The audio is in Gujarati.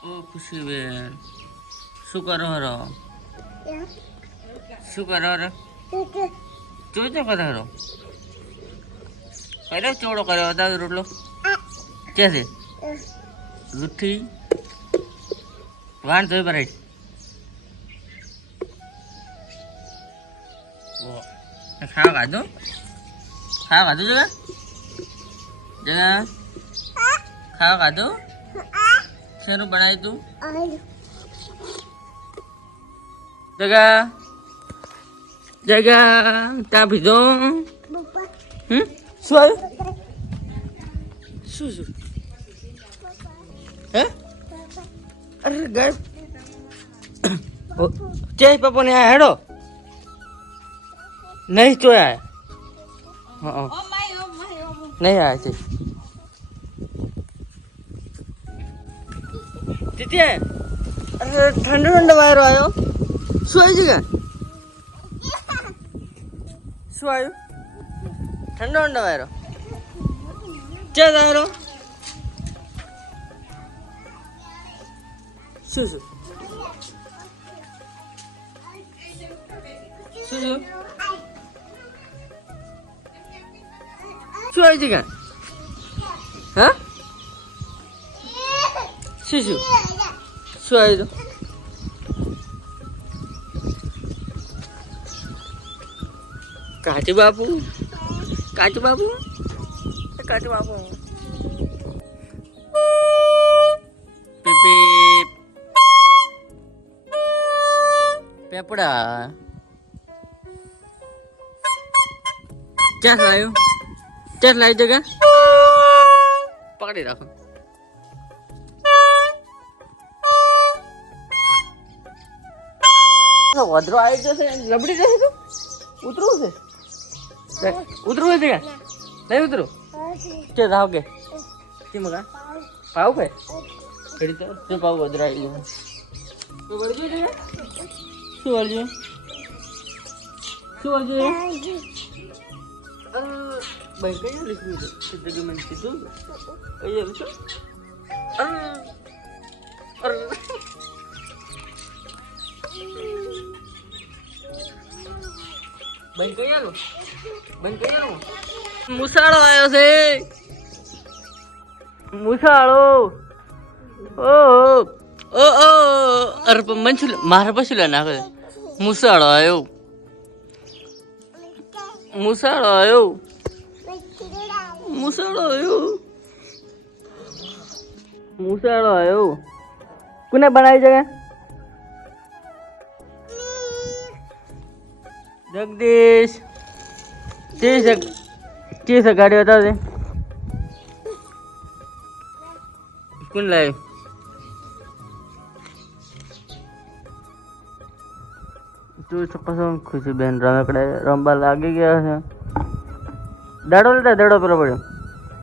ઓ ખુશીબેન શું કરો હરો શું કરો હરો ચોચો કરો હરો કર્યો ચોડો કર્યો હતા રોટલો ક્યાં છે રૂઠી વાણ જોઈ ભરાય ખાવા ખાધું જગા ખાવા ખાધું શેનું બનાવ્યું તું જગા ચા પીધો શું આવ્યું શું હે અરે ગાય જય પપ્પા ને આ હેડો નહીં ચોયા હા નહીં આયા છે તીતે અરે ઠંડો વાયરો આવ્યો શું આવી છે શું આવ્યું ઠંડો વાયરો ચેક વાયરો શું શું આવી છે હા શું આવ્યું કાચુ બાપુ પેપડા ક્યાં લાવ્યું જગા પકડી રાખો વધરો આવી જશે લબડી જશે તું ઉતરવું છે નહીં ઉતરું કે રાવ કે મગા પાવ કે પાવ વધરો આવી જશે શું વળજો ભાઈ કઈ લીધું જગ્યા મને કીધું કઈ છું ભાઈ કઈ આલો મુસાળો આવ્યો છે ઓ અરે મંચુલ મારા પછી નાખે મુસાળો આવ્યો કોને બનાવી જગા જગદીશ ચીસ ગાડી બતાવજે કોણ લાવ્યું જોઈ શકો છો ખુશીબેન રમકડે રમવા લાગી ગયા છે દાડો લેતા દાડો પેલો પડ્યો